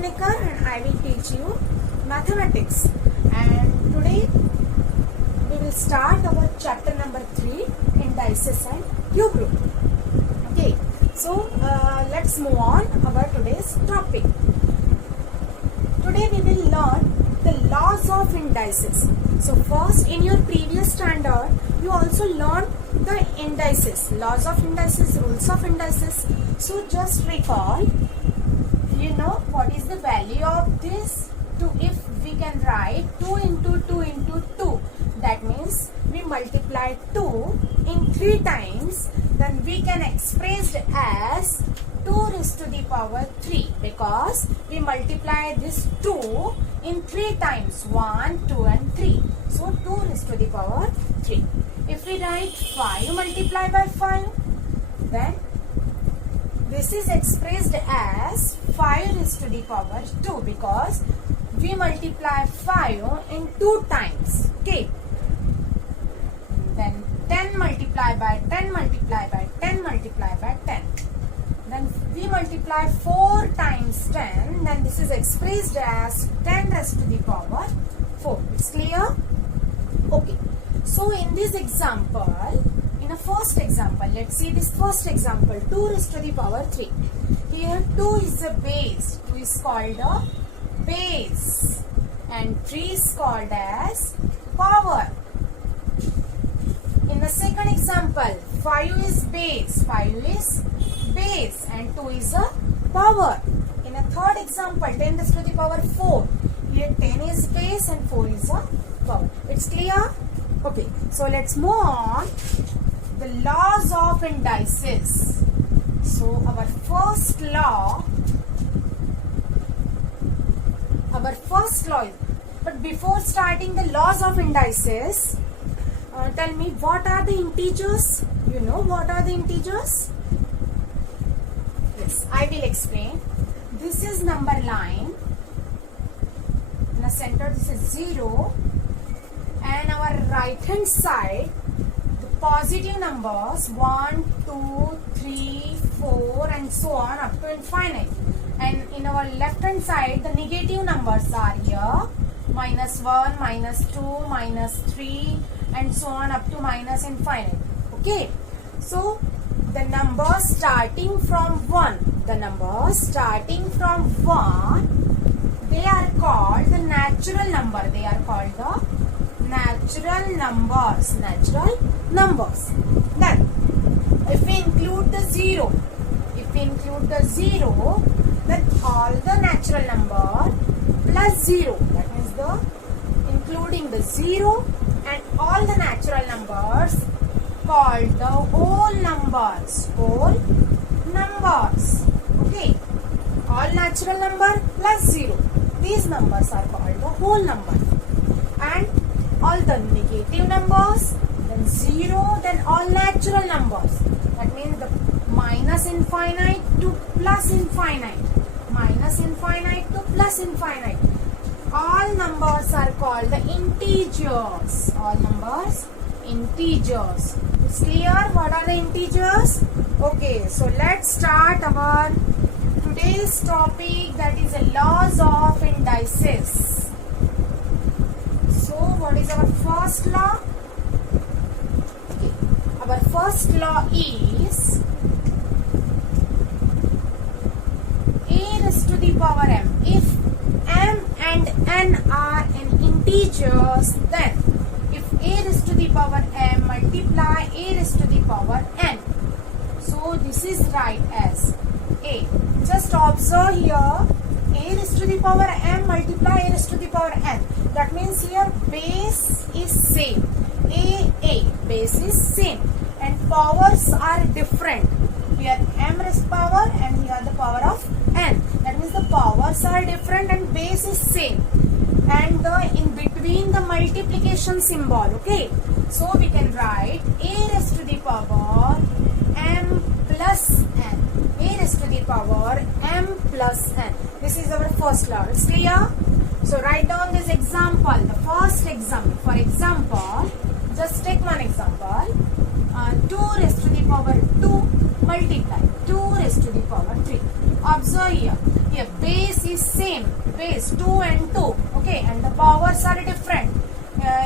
Bhuvnekar and I will teach you mathematics. And today we will start our chapter number 3, Indices and Cube. Okay, so let's move on our today's topic. Today we will learn the laws of indices. So first, in your previous standard you also learned the indices, laws of indices, rules of indices. So just recall, you know what is the value of this? 2. If we can write 2 into 2 into 2, that means we multiply 2 in 3 times, then we can express it as 2 raised to the power 3, because we multiply this 2 in 3 times, 1, 2 and 3. So 2 raised to the power 3. If we write 5 multiplied by 5, then this is expressed as 5 raised to the power 2, because we multiply 5 in 2 times. Okay. Then 10 multiplied by 10 multiplied by 10 multiplied by 10. Then we multiply 4 times 10. Then this is expressed as 10 raised to the power 4. It's clear? Okay. So in this example, in a first example, let's see this first example, 2 raised to the power 3. Here 2 is a base. 2 is called a base. And 3 is called as power. In the second example, 5 is base. 5 is base and 2 is a power. In a third example, 10 raised to the power 4. Here 10 is base and 4 is a power. It's clear? Okay, so let's move on. The laws of indices. So our first law is, but before starting the laws of indices, tell me, what are the integers? You know what are the integers? Yes, I will explain. This is number line. In the center this is 0, and our right hand side the positive numbers 1, 2, 3, 4 and so on up to infinite, and in our left hand side the negative numbers are here -1, -2, -3 and so on up to minus infinite. Okay, so the numbers starting from 1, they are called the natural number. They are called the natural numbers. Then if we include the 0, then all the natural number plus 0, that means the including the 0 and all the natural numbers called the whole numbers. Okay, all natural number plus 0, these numbers are called the whole number. And all the negative numbers, then 0, then all natural numbers, that means the minus infinite to plus infinite, all numbers are called the integers. It's clear what are the integers? Okay, so let's start our today's topic, that is the laws of indices. So what is our first law? Okay. Our first law is a raised to the power m. If m and n are in integers, then if a raised to the power m multiply a raised to the power n. So this is right as a. Just observe here, a raised to the power m multiply a raised to the power n. That means here base is same. Base is same. And powers are different. Here m raised power and here the power of n. That means the powers are different and base is same. And the in between the multiplication symbol. Okay. So we can write a raised to the power m plus n. A raised to the power m plus n. This is our first law. It's clear? So write down this example. The first example. For example, just take one example. 2 raised to the power 2 multiply 2 raised to the power 3. Observe here. Here base is is same, base 2 and 2, okay, and the powers are different.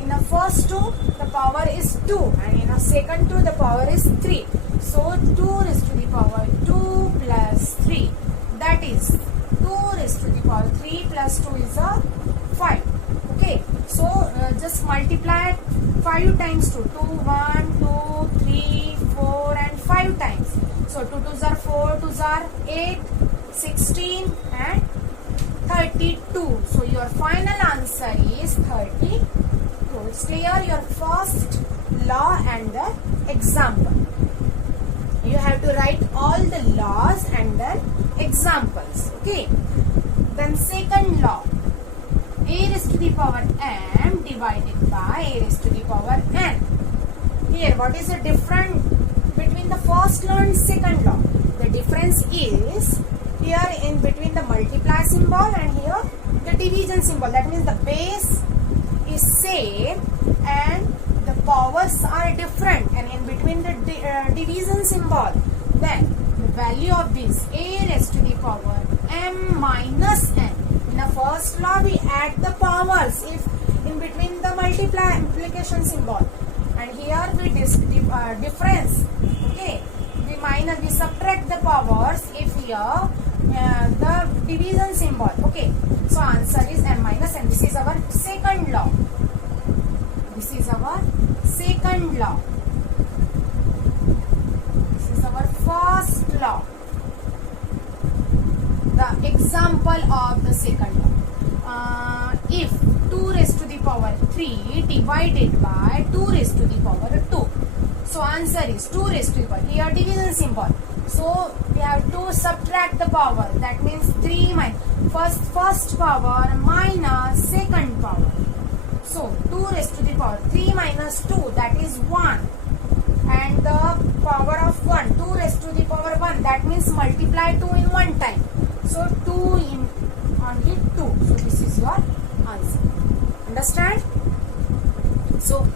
In the first 2 the power is 2 and in the second 2 the power is 3. So 2 raised to the power 2 plus 3, that is 2 raised to the power 3 plus 2 is a 5. Okay, so just multiply 5 times 2. 2, 1, 2, 3, 4 and 5 times. So 2 2s are 4, 2s are 8, 16 and 32. So your final answer is 32. It's clear, your first law and the example. You have to write all the laws and the examples. Okay. Then second law. A raised to the power m divided by a raised to the power n. Here, what is the difference between the first law and second law? The difference is here in between the multiply symbol and here the division symbol. That means the base is same and the powers are different, and in between the division symbol, then the value of this a raised to the power m minus n. In the first law we add the powers if in between the multiplication symbol, and here we difference, okay, we subtract the powers if here the division symbol. Okay, so answer is m minus n. This is our second law. This is our second law. This is our first law. The example of the second law. If 2 raised to the power 3 divided by 2 raised to the power 2. So answer is 2 raised to the power. Here division symbol. So we have to subtract the power. That means 3 minus first power minus second power. So 2 raised to the power 3 minus 2, that is 1. And the power of 1, 2 raised to the power 1, that means multiply 2 in one time. So 2 in only 2. So this is your answer. Understand? So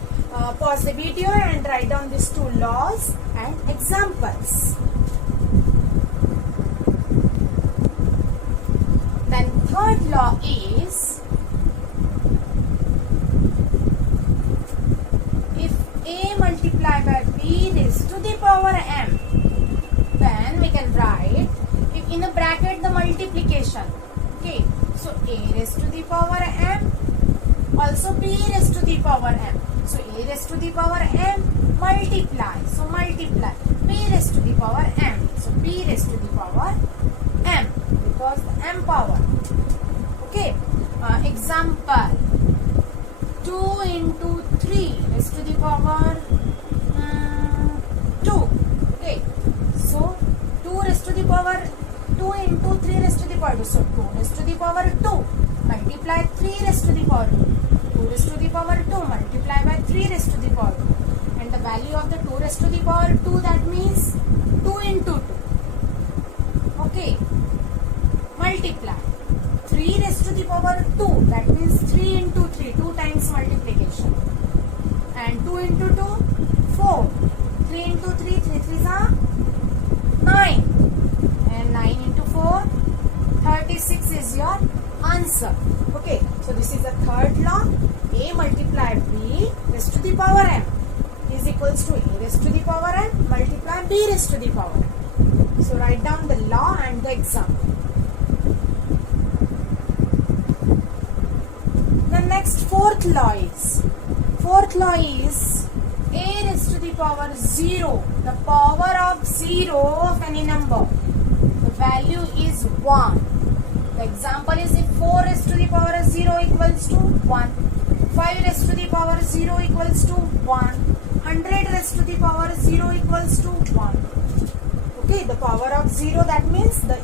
pause the video and write down these two laws and examples. Then third law is, if a multiplied by b raised to the power m, then we can write if in a bracket the multiplication. Okay, so a raised to the power m, also b raised to the power m. So a raised to the power m multiply. So multiply b raised to the power m. So b raised to the power m, because the m power. Okay. Example. 2 into 3 raised to the power 2. Okay. So 2 raised to the power 2 into 3 raised to the power 2. So 2 raised to the power 2 multiply 3 raised to the power 2. 2 raised to the power 2 multiply by 3 raised to the power 2. And the value of the 2 raised to the power 2, that means 2 into 2. Okay. Multiply 3 raised to the power 2, that means 3 into 3, 2 times multiplication. And 2 into 2, 4. 3 into 3, 3 3s are 9. And 9 into 4, 36 is your answer. Okay, so this is the third law. A multiply b raised to the power m is equals to a raised to the power n multiply b raised to the power n. So write down the law and the example. The next fourth law is a raised to the power 0, the power of 0 of any number, the value is 1. The example is if 4 raised to the power 0 equals to 1, 5 raised to the power 0 equals to 1, 100 raised to the power 0 equals to 1. Okay, the power of 0, that means the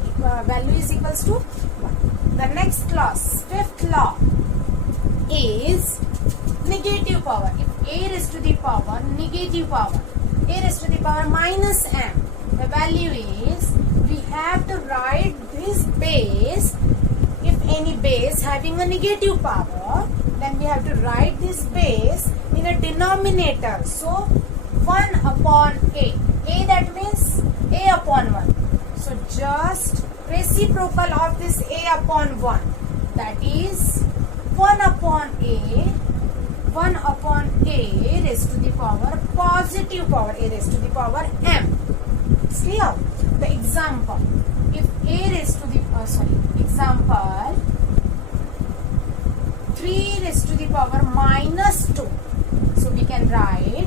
value is equals to 1. The next class, fifth law, is negative power. If a raised to the power negative power, a raised to the power minus m, the value is, we have to write this base. If any base having a negative power, then we have to write this base in a denominator. So 1 upon a, that means a upon 1. So just reciprocal of this a upon 1, that is 1 upon a raised to the power positive power a raised to the power m. It's clear? The example, if a raised to the example 3 raised to the power minus 2, so we can write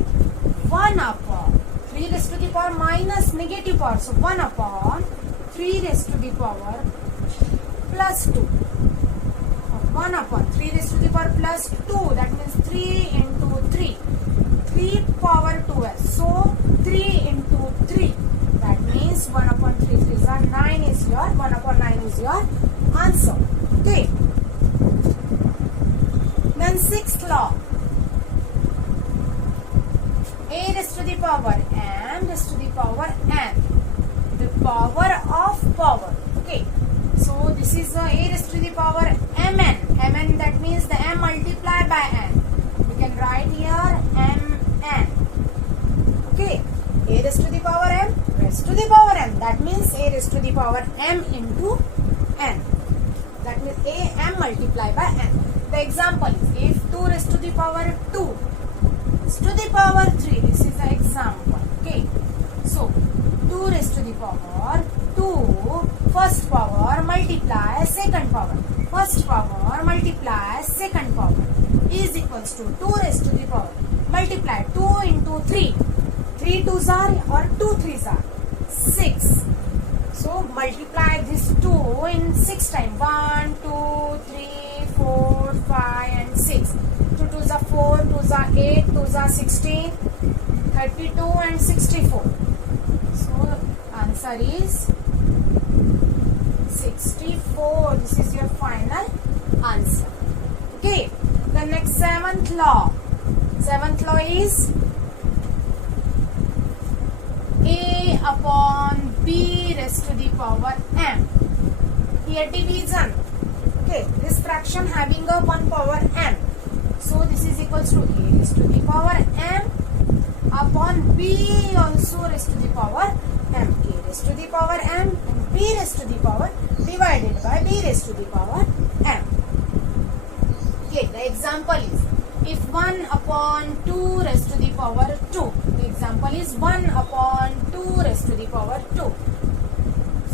1 upon 3 raised to the power minus negative power, so 1 upon 3 raised to the power plus 2. 1 upon 3 raised to the power plus 2, that means 3 into 3. 3 power 2s, so 3 into 3. That means 1 upon 3 is 9 is your 1 upon 9 is your answer. Okay. Then sixth law. A raised to the power m raised to the power n. The power of power. Okay. So this is a raised to the power mn. Mn, that means the m multiplied by n. We can write here mn. Okay. A raised to the power m raised to the power n. That means a raised to the power m into n. That means a m multiplied by n. The example is if 2 raised to the power 2 is to the power 3. This is the example. Okay. So 2 raised to the power 2 first power multiply second power. First power multiply second power is equals to 2 raised to the power multiply 2 into 3. 3 2s are or 2 3s are 6. So multiply this 2 in 6 times. 1, 2, 3, 4, 5 and 6. 2 2s are 4, 2s are 8, 2s are 16, 32 and 64. So answer is 64. This is your final answer. Okay. The next seventh law. Seventh law is a upon b raised to the power m. Here division. Okay. This fraction having a 1 power m. So this is equals to a raised to the power m upon b also raised to the power m. A raised to the power m and b raised to the power divided by b raised to the power m. Okay, the example is if 1 upon 2 raised to the power 2. The example is 1 upon 2 raised to the power 2.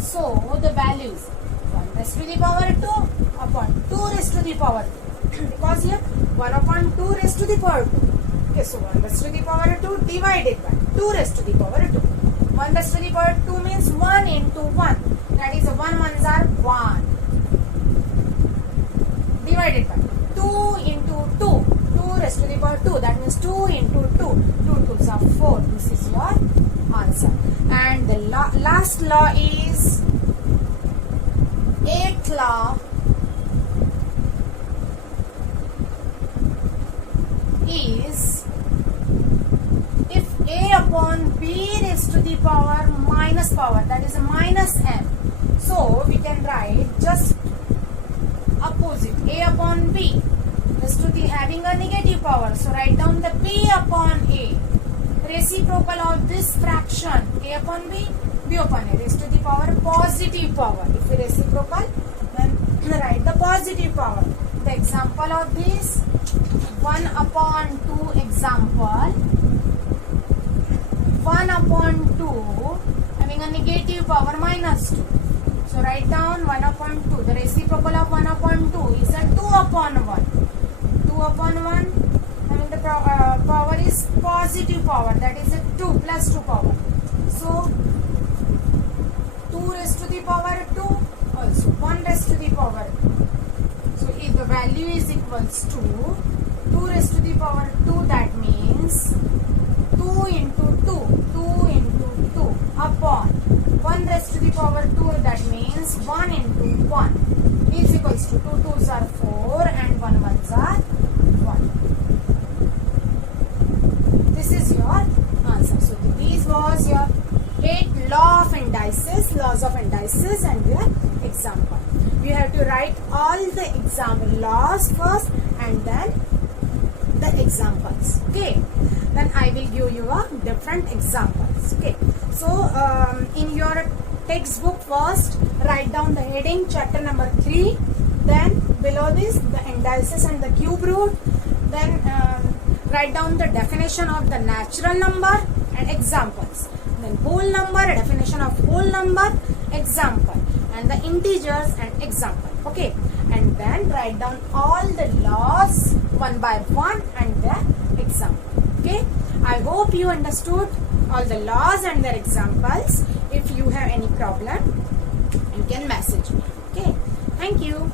So the value is 1 raised to the power 2 upon 2 raised to the power 2. Because here 1 upon 2 raised to the power 2. Okay, so 1 raised to the power 2 divided by 2 raised to the power 2. 1 raised to the power 2 means 1 into 1. That is 1 ones are 1. Divided by 2 into 2. 2 raised to the power 2. That means 2 into 2. 2 2s are 4. This is your answer. And the last law is 8th law is if a upon b raised to the power minus power, that is a minus m. So we can write just opposite, a upon b raised to the having a negative power. So write down the b upon a. Reciprocal of this fraction a upon b, b upon a raised to the power positive power. If a reciprocal, then write the positive power. The example of this 1 upon 2 example. 1 upon 2 having a negative power minus 2. So write down 1 upon 2. The reciprocal of 1 upon 2 is a 2 upon 1. 2 upon 1 having the power is positive power, that is a 2 plus 2 power. So 2 raised to the power 2 also 1 raised to the power 2. So if the value is equals to 2 raised to the power 2, that means 2 into 2, 2 into 2 upon 1 raised to the power 2, that means 1 into 1 is equals to 2 2s are 4 and 1 1s are 1. This is your answer. So these was your 8 laws of indices and their example. You have to write all the example laws first and then the examples. Okay. Then I will give you a different examples. Okay. So in your textbook first write down the heading chapter number 3. Then below this the indices and the cube root. Then write down the definition of the natural number and examples. Then whole number, definition of whole number, example, and the integers and example. Okay, and then write down all the laws one by one and their example. Okay, I hope you understood all the laws and their examples. If you have any problem, you can message me. Okay, thank you.